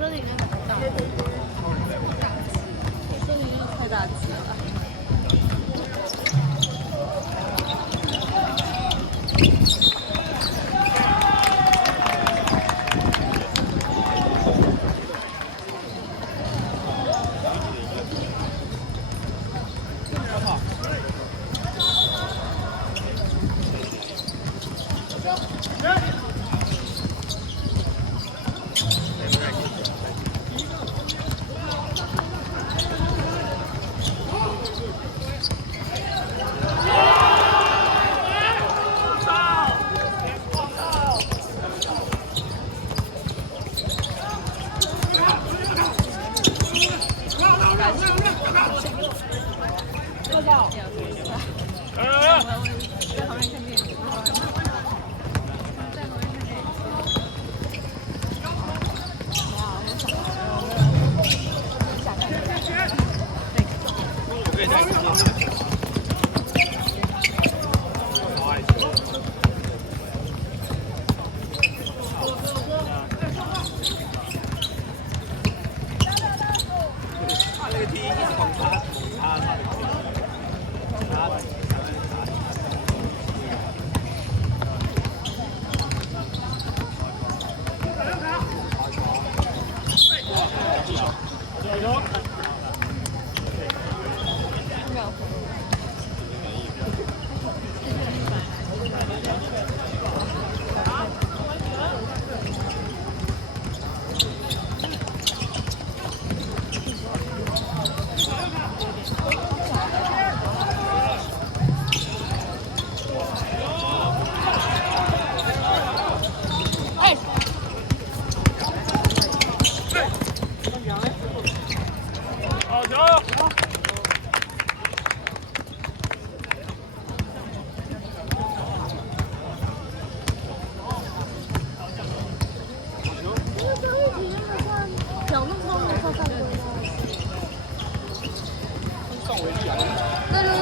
车里面买到，这里太大只了。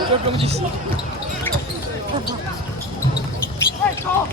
就不用去洗。太高！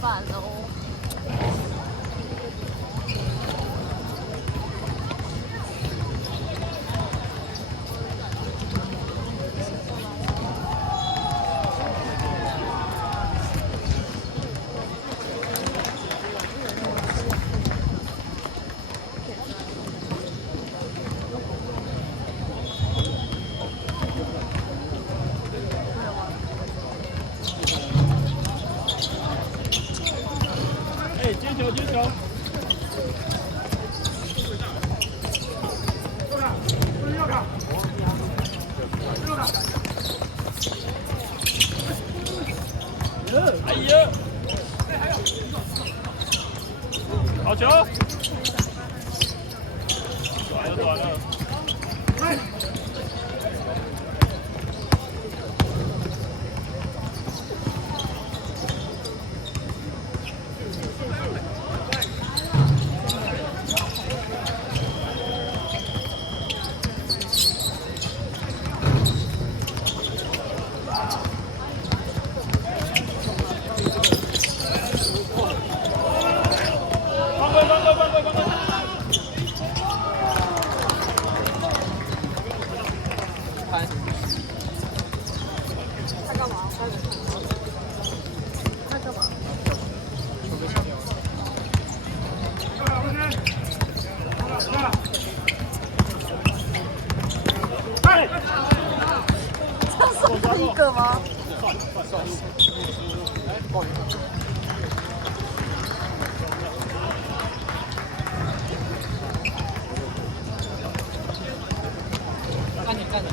饭哦。盘。他干嘛？他干嘛？这是一个吗？干你干你！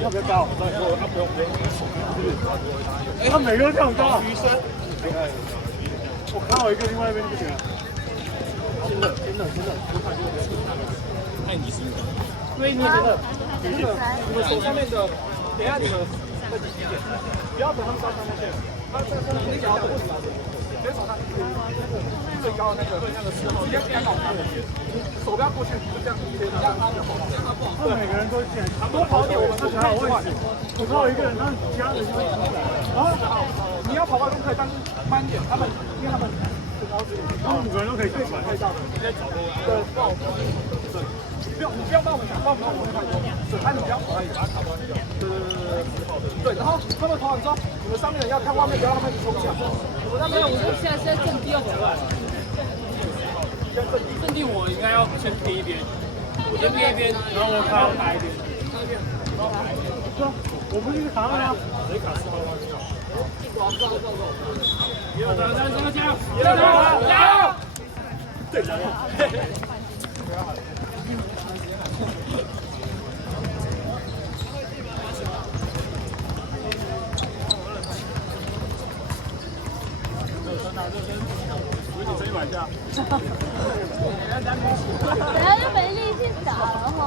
要不要高？他每个都这样高。我看到一个，另外一边就不行了。真的，太你心了。对，你真的，你们手上面的，等一下你们再挤一点，不要等他们到上面去。他这个你脚不直，别手上最高的那个4号，刚好他的手不要过去，就这样贴着。对，每个人都减，多跑一点，我们是还有位置。我看到一个人，他其他人就会出来。然后你要跑到中可以，但是慢一点，因为他们他们5个人都可以最短最大的，你在找对，不好跑。对，你不要帮我们抢，帮我们看多，只看你不要跑而已，把它卡到那个。对，然后他们跑完之后，你们上面人要看外面，不要让他们冲起来。我那边我现在阵地要怎么办？阵地我应该要先贴一边，我先贴一边，然后我卡一边。是啊，我不是卡了吗？谁卡4号？加油！对，加油！等下就没力气打了哈。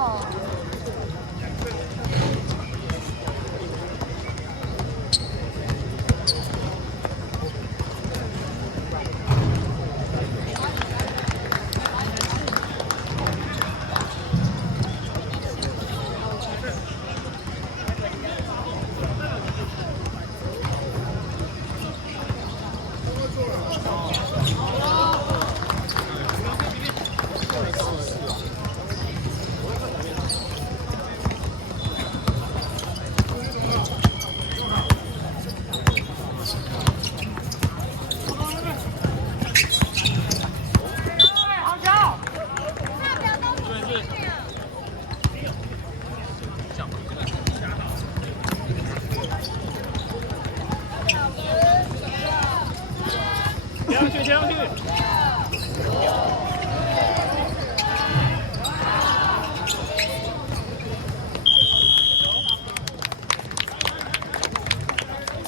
贴上去。